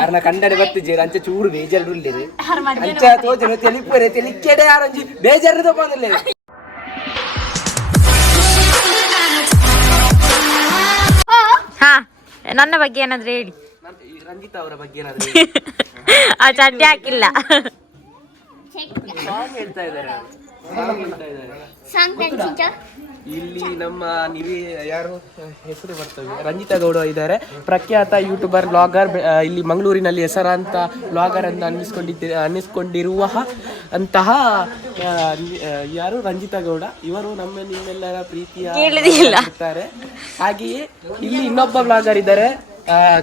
ಆರ್ನ ಕಂಡನೆ ಬತ್ತಿಜೇರು ಅಂಚೆ ಚೂರು ಬೇಜಾರು ಉಳ್ಳಿರು ಅಂಚ ತೋಜನ ತೆಲಿಪರೆ ತೆಲಿಕೆಡೆ ಆರಂಜಿ ಬೇಜಾರು ತಗೊಂಡಿಲ್ಲ. ಹಾ, ನನ್ನ ಬಗ್ಗೆ ಏನಾದ್ರು ಹೇಳಿ. ರಂಜಿತಾ ಅವರ ಬಗ್ಗೆ ಏನಾದ್ರು ಆ ಚಡ್ಡಿ ಹಾಕಿಲ್ಲ. ಹೇಳ್ತಾ ಇದ್ದಾರೆ ಇಲ್ಲಿ ನಮ್ಮ ನೀವೇ ಯಾರು ಹೆಸರು ಬರ್ತವೆ, ರಂಜಿತಾ ಗೌಡ ಇದ್ದಾರೆ, ಪ್ರಖ್ಯಾತ ಯೂಟ್ಯೂಬರ್ ಬ್ಲಾಗರ್, ಇಲ್ಲಿ ಮಂಗಳೂರಿನಲ್ಲಿ ಹೆಸರಾಂತ ಬ್ಲಾಗರ್ ಅಂತ ಅನ್ನಿಸ್ಕೊಂಡಿರುವ ಅಂತಹ ಯಾರು ರಂಜಿತಾ ಗೌಡ ಇವರು ನಿಮ್ಮೆಲ್ಲರ ಪ್ರೀತಿಯ ಇರ್ತಾರೆ. ಹಾಗೆಯೇ ಇಲ್ಲಿ ಇನ್ನೊಬ್ಬ ಬ್ಲಾಗರ್ ಇದ್ದಾರೆ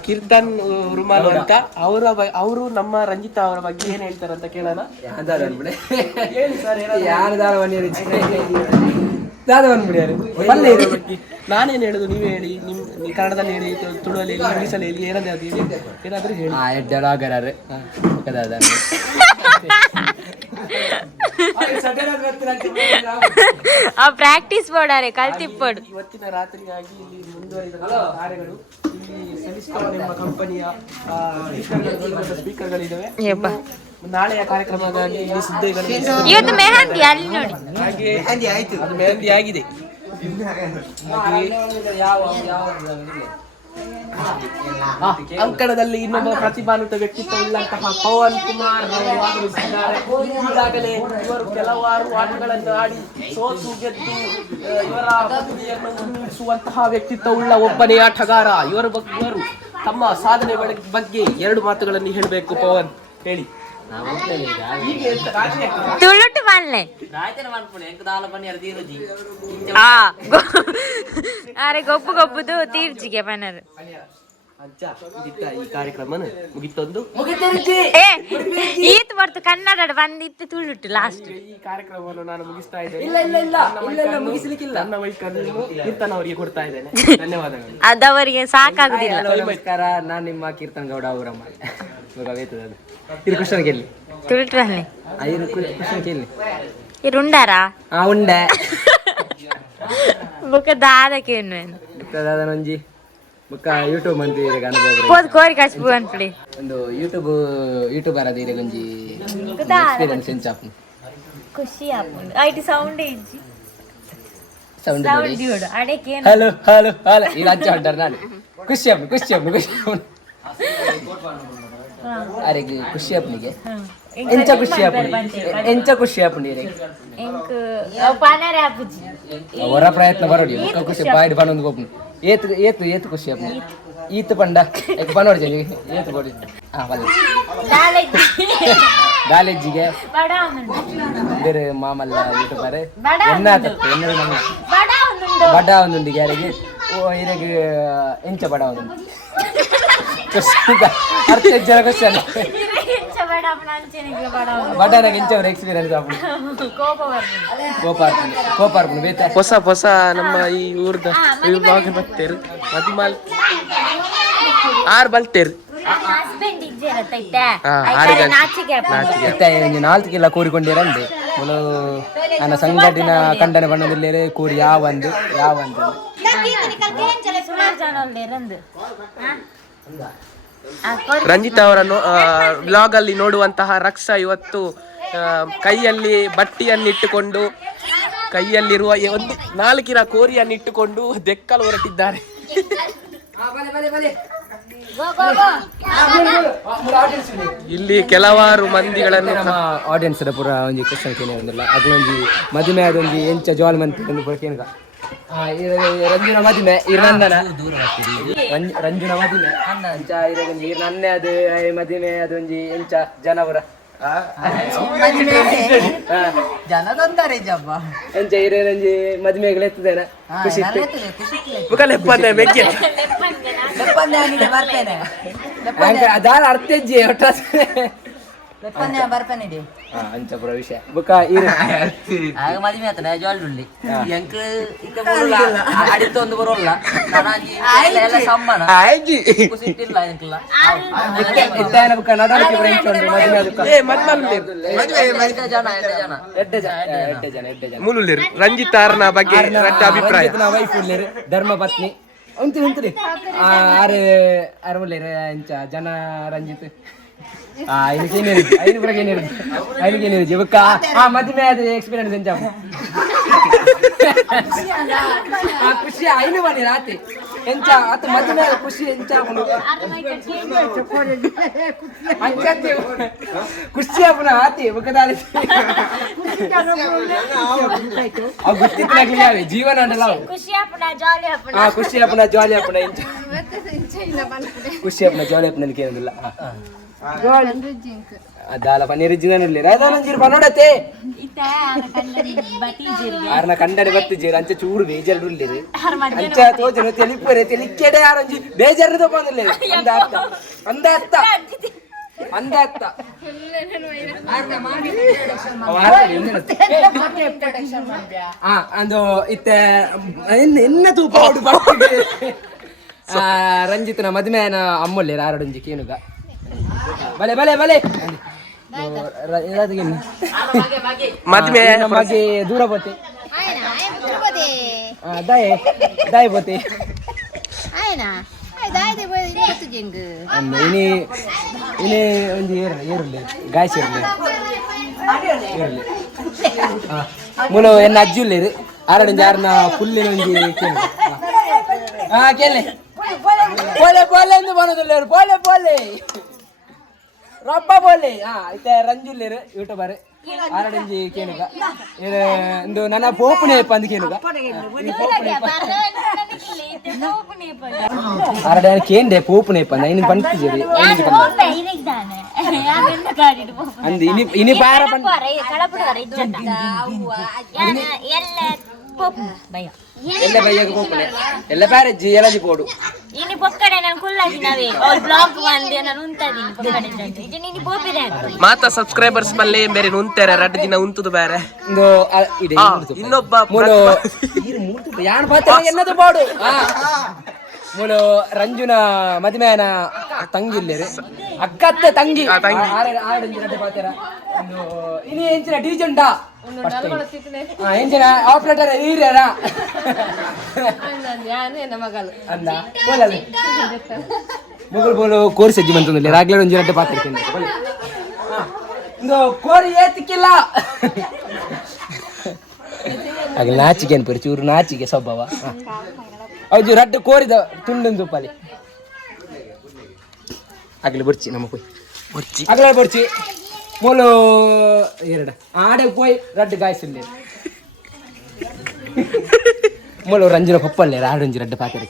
ಕೀರ್ತನ್ ರುಮಾಲು ಅಂತ. ಅವರು ನಮ್ಮ ರಂಜಿತಾ ಅವರ ಬಗ್ಗೆ ಏನ್ ಹೇಳ್ತಾರೆ ಅಂತ ಕೇಳೋಣ. ನಾನೇನ್ ಹೇಳುದು ನೀವೇ ಹೇಳಿ, ನಿಮ್ ಕನ್ನಡದಲ್ಲಿ ಹೇಳಿ, ತುಳುವಲ್ಲಿ ಹೇಳಿ, ಇಂಗ್ಲೀಷಲ್ಲಿ ಹೇಳಿ, ಏನಾದ್ರೂ ಹೇಳಿ. ಪ್ರಾಕ್ಟೀಸ್ ಮಾಡೋರೆ ಕಲ್ತಿಪ್ಪಡು. ಇವತ್ತಿನ ರಾತ್ರಿಯಾಗಿ ಇಲ್ಲಿ ಮುಂದುವರಿದ ಕಾರ್ಯಗಳು ಇಲ್ಲಿ ನಿಮ್ಮ ಕಂಪನಿಯ ಸ್ಪೀಕರ್ಗಳಿದ್ದಾವೆ. ನಾಳೆಯ ಕಾರ್ಯಕ್ರಮಕ್ಕಾಗಿ ಇಲ್ಲಿ ಸುದ್ದಿಗಳು ಇವತ್ತು ಮೆಹಂದಿ ಅಲ್ಲಿ ನೋಡಿ ಹಾಗೆ ಅದು ಮೆಹಂದಿ ಆಗಿದೆ. ಅಂಕಣದಲ್ಲಿ ಇನ್ನೊಬ್ಬ ಪ್ರತಿಭಾನ್ವಿತ ವ್ಯಕ್ತಿತ್ವ ಉಳ್ಳಂತಹ ಪವನ್ ಕುಮಾರ್ ಆಗಮಿಸಿದ್ದಾರೆ. ಈಗಾಗಲೇ ಇವರು ಕೆಲವಾರು ಆಟಗಳನ್ನು ಆಡಿ ಸೋತು ಗೆದ್ದು ಇವರ ಪ್ರತಿಭೆಯನ್ನು ಮುನ್ನಿಸುವಂತಹ ವ್ಯಕ್ತಿತ್ವ ಉಳ್ಳ ಒಬ್ಬನೇ ಆಟಗಾರ. ಇವರು ತಮ್ಮ ಸಾಧನೆ ಬಗ್ಗೆ 2 ಮಾತುಗಳನ್ನು ಹೇಳಬೇಕು. ಪವನ್ ಹೇಳಿ. ತುಳುಟು ಮಾನ್ಲೆ ಅರೆ ಗೊಬ್ಬು ಗೊಬ್ಬುದು ತೀರ್ಚಿಗೆ ಬನ್ನರು ಈ ಕಾರ್ಯಕ್ರಮ ಮುಗಿತೊಂದು ಈತ್ ಬರ್ತು ಕನ್ನಡ ಬಂದಿತ್ತು ತುಳುಟು ಲಾಸ್ಟ್. ಈ ಕಾರ್ಯಕ್ರಮವನ್ನು ನಾನು ಮುಗಿಸ್ತಾ ಇದ್ದೇನೆ. ನನ್ನ ಮೈಕನ್ನು ಕೀರ್ತನ್ ಅವರಿಗೆ ಕೊಡ್ತಾ ಇದ್ದೇನೆ. ಧನ್ಯವಾದಗಳು. ಅದವರಿಗೆ ಸಾಕಾಗುದಿಲ್ಲ. ನಮಸ್ಕಾರ, ನಾನು ನಿಮ್ಮ ಕೀರ್ತನ್ ಗೌಡ ಅವರಮ್ಮ. ಇದು ಕ್ವಶನ್ ಕೇಳಿ ತುಳುಟು ಬನ್ನಿ. ಕ್ವಶನ್ ಕೇಳಿ. ಇದು ಉಂಡಾರಾ? ಉಂಡೆ ಬುಕ್ಕ ದಾದಕ್ಕೆ ಒಂಜಿ ಬುಕ್ಕ ಯೂಟ್ಯೂಬ್ ಮಂದಿ ಪೋದ್ ಕೋರಿ ಕಚ್ಬು ಅನ್ಪಡಿ ಒಂದು ಯೂಟ್ಯೂಬರ್ ಅದ ಈಗ ಒಂಜಿ ಎಕ್ಸ್ಪೀರಿಯನ್ಸ್ ಎಂಚಾಪು ಖುಷಿ ಆಪುಂಡು ಐಟಿ ಸೌಂಡ್ ಇಜ್ಜಿ ಸೌಂಡ್ ದಿಯೋಡು ಅಡಕೆ ಹಲೋ ಹಲೋ ಹಲೋ ಈ ರಾಜ್ಯ ಹೊಂಟಾರ ನಾನು ಖುಷಿ ಆಪು ಅರೆಗೆ ಖುಷಿ ಆಪನಿಗೆ ಎಂಚ ಖುಷಿ ಆಪುಂಡು ಹೊರ ಪ್ರಯತ್ನ ಬರೋಡಿ ಖುಷಿ ಬಾಯ್ಡ್ ಬನ್ನೊಂದು ಗೋಪು ಏತು ಖುಷಿ ಆಪು ಈತ್ ಪಂಡ ಬನ್ನೋಡಿ ಏತು ಬೋಡಿ ಕಾಲೇಜಿಗೆ ಬೇರೆ ಮಾಮಲ್ಲ ಯೂಟ್ಯೂಬರ್ ಬಡ ಒಂದುಂಡು ಗ್ಯಾರಿಗೆ ಇರಗೆ ಎಂಚ ಬಡ ಒಂದು ಅರ್ಥ ಜನ ಕ್ವಶನ್ ಬಡಾನಾಗ ಎಂಚವ್ರ ಎಕ್ಸ್ಪೀರಿಯನ್ಸ್ ಆಪುಂಡು ಕೋಪ ಬೇತ ಹೊಸ ನಮ್ಮ ಈ ಊರ್ದ ಬ್ಲಾಗ್ ಬರ್ತೇರು ಮದಿಮಾಲ್ 6 ಬಲ್ತೇರು 4 ಕಿಲ್ಲ ಕೂರಿಕೊಂಡಿರಂದೆ ಮುಲು ನನ್ನ ಸಂಘಟಿನ ಖಂಡನೆ ಬಣ್ಣದಲ್ಲೇರೆ ಕೂರಿ ಯಾವಂದು ರಂಜಿತಾ ಅವರನ್ನು ಬ್ಲಾಗ್ ಅಲ್ಲಿ ನೋಡುವಂತಹ ರಕ್ಷಾ ಇವತ್ತು ಕೈಯಲ್ಲಿ ಬಟ್ಟಿಯನ್ನಿಟ್ಟುಕೊಂಡು ಕೈಯಲ್ಲಿರುವ ಒಂದು 4 ಕೋರಿಯನ್ನಿಟ್ಟುಕೊಂಡು ದೆಕ್ಕಲು ಹೊರಟಿದ್ದಾರೆ. ಇಲ್ಲಿ ಕೆಲವಾರು ಮಂದಿಗಳನ್ನು ನಮ್ಮ ಆಡಿಯನ್ಸ್ ಪೂರ ಒಂಜಿ ಕ್ವಶನ್ ಕೇಳಿ ಒಂದಿಲ್ಲ ಅದೊಂದು ಮದಿಮೆ ಅದೊಂದು ಎಂಚ ಜೋಲ್ ಮಂತ್ ಕೇನಗ ರಂಜುನ ಮದಿಮೆ ಇರನಂದನ ರಂಜುನ ಮದಿಮೆ ಅಂಚ ಇರೊಂಜಿ ನನ್ನೆ ಅದು ಮದಿಮೆ ಅದೊಂಜಿ ಎಂಚ ಜನವರ ಜನದೊಂದರೆ ಜಬ್ಬ ಎಂಚ ಇರಂಜಿ ಮದಿಮೆಗಳು ಎತ್ತದೇನ ಖುಷಿ ಲೆಪ್ಪನೆ ಬೆಕ್ಕೆ ಬರ್ತೇನೆ ಅದಾರ ಅರ್ಥ ಇಜ್ಜಿ ಒಟ್ಟ ಬರ್ಪೇನೆ ಅಂಚ ಪುರ ವಿಷಯ ಬುಕ್ಕ ಆಗ ಮದಿಮೆ ಆತನ ಜೋಲ್ಡುಳ್ಳಿ ಎಂಕ್ ಇತ್ತ ಬರೋಲ್ಲ ಅಡಿತ ಒಂದು ಬರೋಲ್ಲ ಎಲ್ಲ ಸಂಬಳ ಕುಸಿಟ್ಟಿಲ್ಲ ಎಂಕ್ಲ ಇತ್ತಾನ ಬುಕ್ಕ ನಡಾಲಿಕೆ ಫ್ರೆಂಡ್ಸ್ ಉಂಟು ಮದಿಮೆ ಅದಕ್ಕ ಏ ಮದ್ಮಲ್ ಜನ ಮುಲುಲಿರು ರಂಜಿತಾರ್ನ ಬಗ್ಗೆ ಅಭಿಪ್ರಾಯ ವೈಫ್ ಉಳ್ಳಿರು ಧರ್ಮ ಪತ್ನಿ ಉಂಟು ಆರು ಅರವಲ್ಲ ಎಂಚ ಜನ ರಂಜಿತ್ ಐನಿಗೇನಿರುದು ಬುಕ್ಕ ಮದುವೆ ಅದು ಎಕ್ಸ್ಪೀರಿಯನ್ಸ್ ಎಂಚ ಖುಷಿ ಐನು ಬನ್ನಿ ರಾತ್ರಿ ಎಂಚ ಅತ್ತು ಮದುವೆ ಖುಷಿ ಎಂಚ ಖುಷಿ ಅಪ್ಪನ ಆತಿ ಬುಕ್ಕದಾರಿ ಅವು ಗೊತ್ತಿತ್ತು ಜೀವನ ಉಂಟಲ್ಲ ಖುಷಿ ಅಪ್ಪನ ಜಾಲಿ ಅಪ್ಪನ ಎಂಚ ಖುಷಿ ಅಪ್ಪನ ಜಾಲಿ ಅಪ್ಪನ ಕೇಳಿಲ್ಲ ಅದಾಲ ಪನ್ನೀರ್ ಜಿಂಗನಲ್ಲಿ ರಾಧಾನಂಜೀರ್ ಪನ್ನೋಡತೆ ಆರ್ನ ಕಂಡಡೆ ಬತ್ತಿಜೀರ್ ಅಂಚೆ ಚೂರು ಬೇಜಾರು ಉಳ್ಳಿರಿ ಅಂಚ ತೋಜನ ತೆಲಿಪರೆ ತೆಲಿಕೆಡೆ ಆರಂಜಿ ಬೇಜಾರು ತಗೊಂಡಿಲ್ಲ ಅಂದಾತ್ತ ಅಂದು ಇತ್ತೆ ಎನ್ನ ತೂಪ ರಂಜಿತ್ನ ಮದುವೆನ ಅಮ್ಮಲ್ಲಿ ಆರಡೊಂಜಿ ಕೇನುಗ ಬಲೆ ಬಲೆ ಬಲೆ ಮದುವೆ ಮಗೆ ದೂರ ಬೋತೆ ದಾಯ್ ದಾಯ್ ಬೋತೆ ಇನಿ ಇನಿ ಒಂಜಿ ಏರುಳ್ಳಿ ಗಾಯ್ಸ್ ಏರುಳ್ಳಿ ಮೂಲ ಎನ್ನ ಅಜ್ಜುಲ್ಲೇರು ಆರಡೊಂಜಿ ಆರ್ನ ಪುಲ್ಲಿನ ಒಂಜಿ ಕೇಳು ಕೇಳೆ ಪೋಲೆ ಪೋಲೆ ಎಂದು ಬರೋದಿಲ್ಲ ಪೋಲೆ ಪೋಲೆ ರೊಬ್ಬ ಬೋಲೆ ಇತ್ತೆ ರಂಜುಲ್ಲೇರು ಯೂಟ್ಯೂಬರ್ ಆರಡಂಜಿ ಕೇನುಗ ಇಂದು ನನ್ನ ಪೋಪುನೆ ಪಂದ್ ಕೇನುಗ ಆರಡ ಕೇಂದೆ ಪೋಪುನೆ ಪಂದ ಇನ್ನು ಪಂತಿಜೇರಿ ಅಂದು ಇನಿ ಪಾರ ಪಂದ ಎಲ್ಲ ಬಯ್ಯಾಗ ಪೋಪುನೆ ಎಲ್ಲ ಪ್ಯಾರಜ್ಜಿ ಎಲಜಿ ಪೋಡು ini pokkade nan kullaki nave all blog wande nan untadi pokkade jante ini popide ಮಾತಾ ಸಬ್ಸ್ಕ್ರೈಬರ್ಸ್ ಬಲ್ಲೆ ಬೇರೆ ನುಂತಾರೆ ರಡ್ಡ ದಿನ ಉಂತುದು ಬೇರೆ ಒಂದು ಇದೆ ಇನ್ನೊಬ್ಬ ಮೂಲು ಯಾನ್ ಪಾತ್ರ ಎನ್ನದು ಬಾಡು ಮೂಲು ರಂಜುನ ಮದುವೆನ ತಂಗಿಲ್ಲೇರು ಅಕ್ಕತ್ತೆ ತಂಗಿ ಆರಡಂಜಿ ರಡ್ಡ ಪಾತ್ರ ಒಂದು ಇನಿ ಎಂಚಿನ ಡಿಜೆ ಉಂಟಾ ಎಂಚಿನ ಆಪರೇಟರ್ ಹೀರ್ಯಾರ ಅಂದ ಬೋಲಲ್ಲ ಮುಗುಳು ಬೋಲು ಕೋರಿ ಸಜ್ಜಿ ಬಂತಂದಿಲ್ಲ ರಾಗ್ಲೇ ಒಂಜಿ ರಡ್ಡ ಪಾತ್ರ ಒಂದು ಕೋರಿ ಏತಿಕ್ಕಿಲ್ಲ ಆಗ ನಾಚಿಗೆ ಅನ್ಪರಿ ಚೂರು ನಾಚಿಗೆ ಸ್ವಭಾವ ಅವ್ಜು ರಡ್ಡ ಕೋರಿದ ತುಂಡನ್ ತುಪ್ಪಲಿ ಆಗ್ಲಿ ಬರ್ಚಿ ನಮ್ಮ ಕೊಯ್ ಬರ್ಚಿ ಆಗ್ಲೇ ಬರ್ಚಿ ಮೂಲು ಎರಡ ಆಡೆ ಪೋಯ್ ರಡ್ಡ ಗಾಯ್ಸಿಲ್ಲ ಮೂಲು ರಂಜನ ಪಪ್ಪಲ್ಲೇ ಆಡೊಂಜಿ ರಡ್ಡ ಪಾತ್ರೆ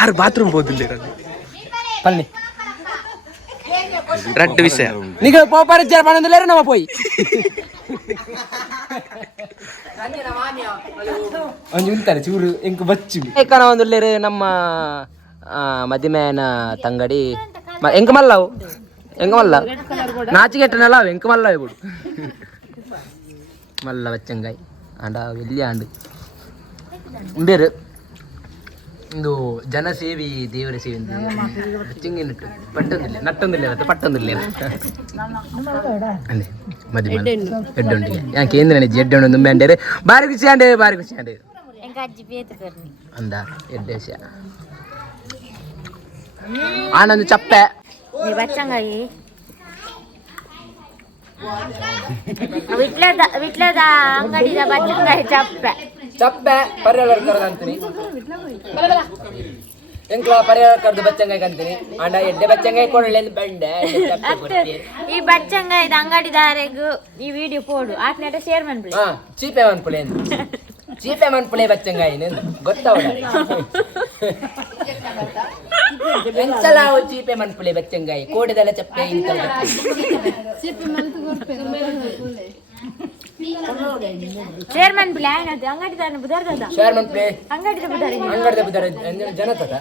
ಆರು ಬಾತ್ರೂಮ್ ಹೋದಿಲ್ಲ ಪಲ್ಲಿ ರಡ್ಡ ವಿಷಯ ನಿಗ ಪೋಪಾರ ಜರ ಪಣದಿಲ್ಲ ನಮ್ಮ ಪೋಯ್ ಒಂಜಿ ಉಂತಾರೆ ಚೂರು ಎಂಕ ಬಚ್ಚು ಏಕನ ಒಂದುಲ್ಲೇರು ನಮ್ಮ ಮದಿಮೆನ ತಂಗಡಿ ಎಂಕ ಮಲ್ಲವು ಎಂಕ ಮಲ್ಲ ನಾಚಿಗೆಟ್ಟನಲ್ಲ ಅವು ಎಂಕ ಮಲ್ಲ ಬಿಡು ಮಲ್ಲ ಬಚ್ಚಂಗಾಯಿ ಆಂಡ വലിയ ಆಂಡು ಉಂಡೇರು ಇಂದು ಜನಸೇವಿ ದೇವರ ಸೇವೆ ಚಿಂಗಿನಿಟ್ಟು ಪಟ್ಟೊಂದಿಲ್ಲ ನಟ್ಟೊಂದಿಲ್ಲ ಮತ್ತೆ ಪಟ್ಟೊಂದಿಲ್ಲ ಅಲ್ಲೇ ಮದುವೆ ಎಡ್ಡೊಂಡಿಗೆ ಯಾಕೆ ಏನು ನನಗೆ ಎಡ್ಡೊಂಡು ತುಂಬೆ ಅಂಡೇರು ಬಾರಿ ಖುಷಿ ಅಂಡೇ ಬಾರಿ ಖುಷಿ ಅಂಡೇರು ಅಂದ ಎಡ್ಡೆ ವಿಷಯ ಆನಂದು ಚಪ್ಪೆ ಬಚ್ಚಂಗಾಯಿ ವಿಟ್ಲದ ಅಂಗಡಿದ ಬಚ್ಚಂಗಾಯಿ ಚಪ್ಪೆ ಚಪ್ಪೆ ಪರಿಹಾರ ಅಂತೀನಿ ಎಂಕ್ಲ ಪರಿಹಾರ ಕರ್ದು ಬಚ್ಚಂಗಾಯಿ ಕಂತೀನಿ ಅಂಡ ಎಡ್ಡೆ ಬಚ್ಚಂಗಾಯಿ ಕೊಡಲೆ ಬಂಡೆ ಈ ಬಚ್ಚಂಗಾಯಿದ ಅಂಗಡಿದಾರೆಗೂ ಈ ವಿಡಿಯೋ ಪೋಡು ಆಕ್ನೆಟ ಶೇರ್ ಮನ್ಪುಳೆ ಚೀಪೆ ಮನ್ಪುಳೆ ಚೀಪೆ ಮನ್ಪುಳೆ ಬಚ್ಚಂಗಾಯಿ ಗೊತ್ತವಡ ಎಂಸಲಾವು ಚೀಪೆ ಮನ್ಪುಳೆ ಬಚ್ಚಂಗಾಯಿ ಕೋಡಿದಲ್ಲ ಚಪ್ಪೆ ಇಂತಲ್ ಚೇರ್ಮನ್ ಪ್ಲೇ ಏನದು ಅಂಗಡಿದಾರನ ಬುದಾರ್ದ ಚೇರ್ಮನ್ ಪ್ಲೇ ಅಂಗಡಿದ ಬುದಾರಿ ಅಂಗಡಿದ ಬುದಾರಿ ಜನತದ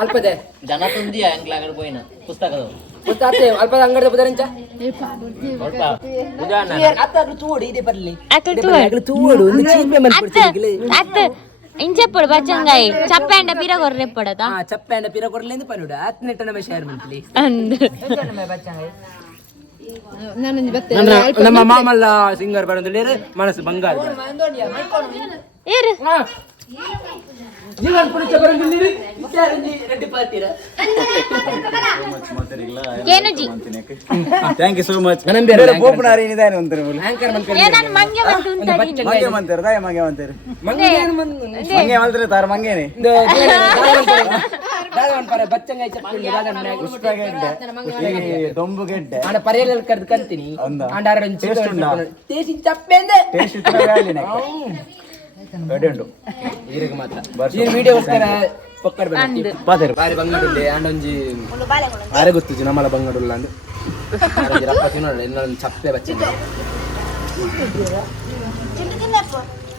ಅಲ್ಪದೆ ಜನ ತುಂದಿ ಅಂಗ್ಲಾಗಡೆ ಪೋಯಿನ ಪುಸ್ತಕದ ಗೊತ್ತಾತೆ ಅಲ್ಪದ ಅಂಗಡಿದ ಬುದಾರಿಂಚ ಅತ್ತ ತೂಡು ಇದೆ ಬರ್ಲಿ ತೂಡು ಒಂದು ಚೀಪೆ ಮನ್ಪುಡ್ತೀನಿ ಅತ್ತ ಇಂಚೆಪ್ಪಡು ಬಚ್ಚಂಗಾಯಿ ಚಪ್ಪೆಂಡ ಪಿರ ಕೊರ್ರೆ ಪಡದ ಚಪ್ಪೆಂಡ ಪಿರ ಕೊರ್ಲೆ ಎಂದು ಪನ್ನುಡ ಅತ್ನೆಟ್ಟ ನಮ್ಮ ಶೇರ್ ಮನ್ಪುಲಿ ಬಚ್ಚಂಗಾಯಿ ನಮ್ಮ ಮಾಮಲ್ಲ ಸಿಂಗರ್ ಬರೋದಿಲ್ಲ ಮನಸ್ಸು ಬಂಗಾರ ಇರು ಜೀವನ್ ಪುರುಷ ಬರಂಗಿದ್ದೀರಿ ರೆಡ್ಡಿ ಪಾತೀರ ಏನುಜಿ ಥ್ಯಾಂಕ್ ಯು ಸೋ ಮಚ್ ನಾನು ಮಂಗೆ ಬಂತು ಮಂಗೇನೆ ದೊಂಬು ಗೆಡ್ಡೆ ಪರಿಯಲ್ಲ ಕರೆದು ಕಂತೀನಿ ಉಂಟು ಈಗ ಮಾತ್ರ ಈ ವಿಡಿಯೋಗೋಸ್ಕರ ಪಕ್ಕಡ ಬಾರಿ ಬಂಗಡುಲ್ಲೆ ಆಂಡೊಂಜಿ ಆರೆ ಗೊತ್ತಿತ್ತು ನಮ್ಮಲ ಬಂಗಡುಲ್ಲ ಅಂದು ರಪ್ಪ ತಿನ್ನೋಣ ಇನ್ನೊಂದು ಚಪ್ಪೆ ಬಚ್ಚ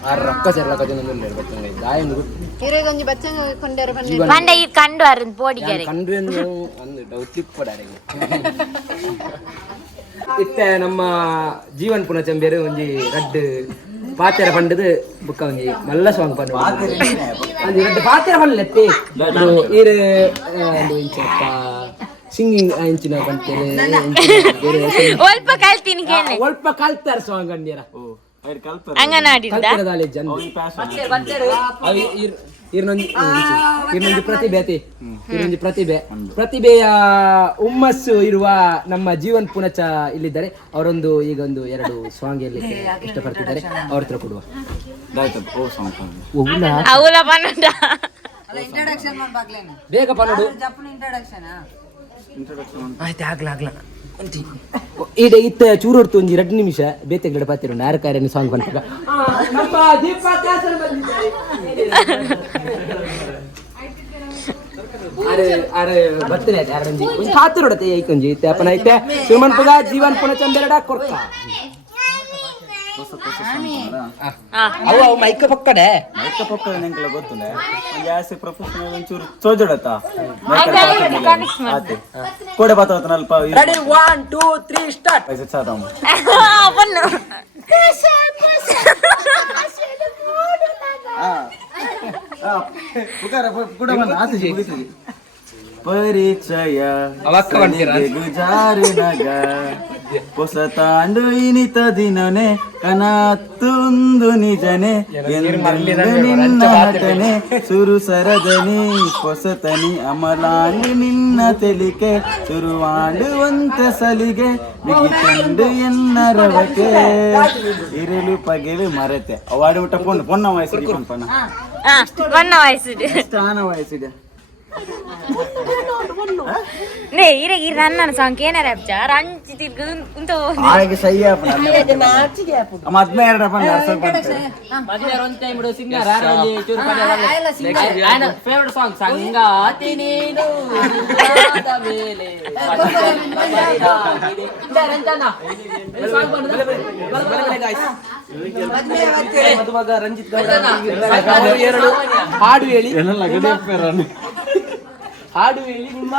ಆ ರೊಕ್ಕ ಸೇರ್ಲಕ್ಕ ತಿನ್ನೊಂದು ಬಚ್ಚಂಗ ಗಾಯೊಂದು ಪಂಡ ಈ ಕಂಡು ಅರನ್ ಪೋಡಿಗೆರೆ ಕಂಡು ಎಂದು ಒಂದು ಉತ್ತಿಪ್ಪಡಾರೆ ಇತ್ತೆ ನಮ್ಮ ಜೀವನ್ ಪುನಃ ಚಂಬೇರು ಒಂಜಿ ರಡ್ಡ್ ಪಾತೆರ ಪಂಡದು ಬುಕ್ಕ ಒಂಜಿ ಮಲ್ಲ ಸಾಂಗ್ ಪಂಡ ಒಂಜಿ ರಡ್ಡ್ ಪಾತೆರ ಪಂಡಲೆತ್ತಿ ಈರು ಇಂಚಪ್ಪ ಸಿಂಗಿಂಗ್ ಇಂಚಿನ ಪಂಟೆರೆ ಒಲ್ಪ ಕಲ್ತೀನಿ ಕೇಳಿ ಒಲ್ಪ ಕಲ್ತಾರ ಸಾಂಗ್ ಅಂದಿರ ಅಂಗನಾಡಿದ್ದ ಇರ್ನೊಂದು ಪ್ರತಿಭೆಯ ಹುಮ್ಮಸ್ಸು ಇರುವ ನಮ್ಮ ಜೀವನ್ ಪುನಚ ಇಲ್ಲಿದ್ದಾರೆ ಅವರೊಂದು ಈಗ ಒಂದು 2 ಸಾಂಗ್ ಹೇಳಲಿಕ್ಕೆ ಇಷ್ಟಪಡ್ತಿದ್ದಾರೆ ಅವ್ರ ಹತ್ರ ಕೊಡುವ ಬೇಗ ಪನ್ನಡು ಆಯ್ತು ಆಗ್ಲ ಈಡೆ ಇತ್ತ ಚೂರು ಹೊಡ್ತು ಒಂಜಿ 2 ನಿಮಿಷ ಬೇತೆಗಡೆ ಪಾತಿರು ನಾರ ಕಾರ್ಯ ಸಾಂಗ್ ಬಂತಾಗ ನಮ್ಮ ದೀಪ ದಾಸರು ಬಂದಿದ್ದಾರೆ ಅರೆ ಅರೆ ಬರ್ತನೆ ಆಯ್ತು ಯಾರಂಜಿ ಒಂಜಿ ಪಾತಿರು ಹೊಡತೆ ಐಕೊಂಜಿ ಇತ್ತೆ ಅಪ್ಪನ ಐತೆ ಸುಮನ್ ಪುಗ ಜೀವನ್ ಪುನ ಚಂದೆರಡ ಕೊರ್ಕ ಅವು ಮೈಕ ಪಕ್ಕಡೆ ನೆಂಕಲ ಗೊತ್ತುಂಡೆ ಜಾಸ್ತಿ ಪ್ರೊಫೆಷನಲ್ ಒಂಚೂರು ಚೋಜಡತ್ತ ಕೋಡೆ ಬಾತ ಅಲ್ಪ ರೆಡಿ 1 2 3 ಸ್ಟಾರ್ಟ್ ಪೈಸೆ ಸಾದಮ್ ಬನ್ನು ಪರಿಚಯ ಗುಜಾರಿನಗ ಹೊಸ ತಾಂಡು ಇನಿತ ದಿನನೆ ಕನತ್ತೊಂದು ನಿಜನೆ ನಿನ್ನ ನಟನೆ ಸುರು ಸರದನಿ ಹೊಸತನಿ ಅಮಲಾಂಗಿ ನಿನ್ನ ತೆಲಿಕೆ ಸುರುವಾಡುವಂತ ಸಲಿಗೆ ಬಿಗಿತಂಡು ಎನ್ನರವಕೆ ಇರಲು ಪಗೆಲು ಮರತೆ ಅವಾಡಿ ಊಟ ಪೊನ್ನ ವಯಸ್ಸಿಗೆ ಪೊನ್ನ ವಯಸ್ಸಿದೆ ಆನ ವಯಸ್ಸಿದೆ ನೇ ಇರೆ ಈ ರನ್ನನ ಸಾಂಗ್ ಏನಾರ ಅಪ್ಚ ರಂಚಿ ತಿರ್ಗು ಉಂತ ಆಗೆ ಸಹಿ ಆಪನ ಮದ್ಮೆ ಎರಡ ಪನ್ನ ಮದುವೆ ಒಂದು ಟೈಮ್ ಬಿಡು ಸಿಂಗರ್ ಆರಲ್ಲಿ ಚೂರು ಪಡೆ ಆನ ಫೇವರೇಟ್ ಸಾಂಗ್ ಸಂಗಾತಿ ನೀನು ಆದ ಮೇಲೆ ರಂಜನ ಸಾಂಗ್ ಬಂದ್ರೆ ಗಾಯ್ಸ್ ಮದುಮಗ ರಂಜಿತ್ ಗೌಡ ಎರಡು ಹಾಡು ಹೇಳಿ ಹಾಡು ಹೇಳಿ ನಿಮ್ಮ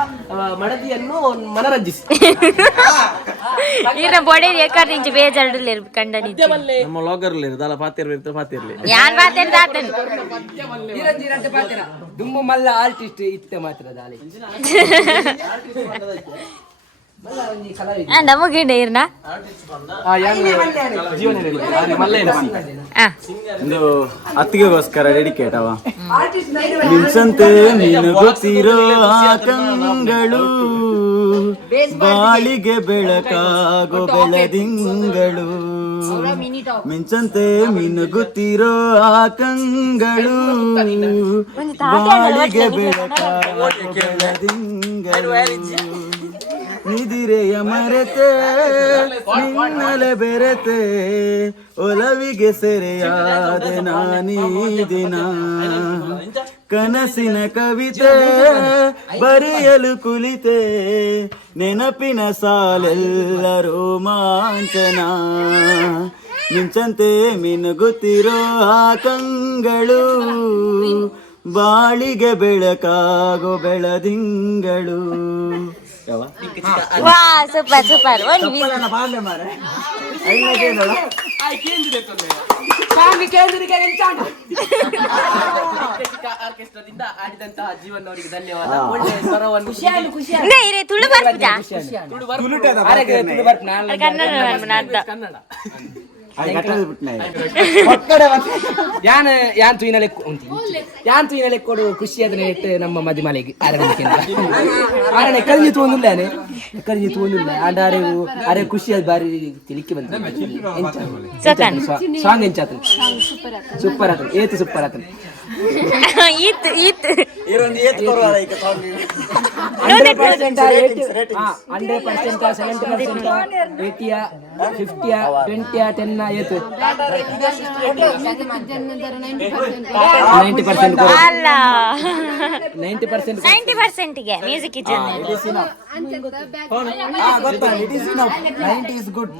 ಮಡದಿಯನ್ನು ಮನರಂಜಿಸಿ ಈರ ಬೊಡೆ ಏಕಾರ್ ಇಂಚ ಬೇಜಾರಡಲೆ ಕಂಡನಿ ನಮ್ಮ ಲಾಗರ್ಲಿ ಇರದಲ್ಲ ಪಾತಿರ್ಲಿ ಯಾನ್ ಪಾತಿರ್ದಾತನ್ ಇರಂಜಿರಂತೆ ಪಾತಿರ ದುಮ್ಮು ಮಲ್ಲ ಆರ್ಟಿಸ್ಟ್ ಇತ್ತೆ ಮಾತ್ರ ದಾಳಿ ನಮಗಿಂಡ ಇರ್ನ ಒಂದು ಅತ್ತಿಗೆಗೋಸ್ಕರ ಡೆಡಿಕೇಟ್ ಅವ ನಿಲ್ಸಂತೆ ನೀನು ಗೊತ್ತಿರೋ ಆಕಂಗಳು ಬಾಳಿಗೆ ಬೆಳಕಾಗೋ ಬೆಳದಿಂಗಳು ಮಿಂಚಂತೆ ಮಿನುಗುತ್ತಿರೋ ಆಕಂಗಳು ಬಾಳಿಗೆ ಬೆಳಕಾಗೋ ಬೆಳದಿಂಗಳು ನಿದಿರೆಯ ಮರೆತೆ ನಿನ್ನಲೆ ಬೆರೆತೆ ಒಲವಿಗೆ ಸೆರೆಯಾದ ನಾನೀ ದಿನ ಕನಸಿನ ಕವಿತೆ ಬರೆಯಲು ಕುಳಿತೆ ನೆನಪಿನ ಸಾಲೆಲ್ಲ ರೋಮಾಂಚನ ಮಿಂಚಂತೆ ಮಿನುಗುತ್ತಿರೋ ಆಕಂಗಳು ಬಾಳಿಗೆ ಬೆಳಕಾಗೋ ಬೆಳದಿಂಗಳು ವಾ ಸೂಪರ್ ಸೂಪರ್ ಆರ್ಕೆಸ್ಟ್ರಾದಿಂದ ಆಡಿದಂತಹ ಜೀವನ್ ಅವರಿಗೆ ಧನ್ಯವಾದ. ಒಳ್ಳೆಯ ಸ್ವರವನ್ನು ತುಳು ಬರ್ತಿದ್ದ ತುಳು ಕನ್ನಡ ಯಾನ್ ತುಯಿನಲೆ ಯಾನ್ ತುಯಿನಲೆ ಕೊಡು ಖುಷಿ ಅದನ್ನ ಇಟ್ಟು ನಮ್ಮ ಮದಿಮಲೆಗೆ ಆರನೆ ಕಲ್ಜಿ ತಗೊಂಡಿಲ್ಲಾನೆ ಕಲ್ಜಿ ತಗೊಂಡಿಲ್ಲ ಆಡಾರೆ ಅರೆ ಖುಷಿ ಅದು ಬಾರಿ ತಿಲಿಕ್ಕೆ ಬಂತು ಸಾಂಗ್ ಎಂಚಾತ ಸೂಪರ್ ಆತ ಏತು ಸೂಪರ್ ಆತ ಈತ್ ಈತ್ 100% 70% 80 50 20 10 ಏತು 90% ಅಲ್ಲ 90% ಗೆ ಮ್ಯೂಸಿಕ್ ಕಿಚನ್ ಗೊತ್ತಾ ಇಟ್ ಇಸ್ ಗುಡ್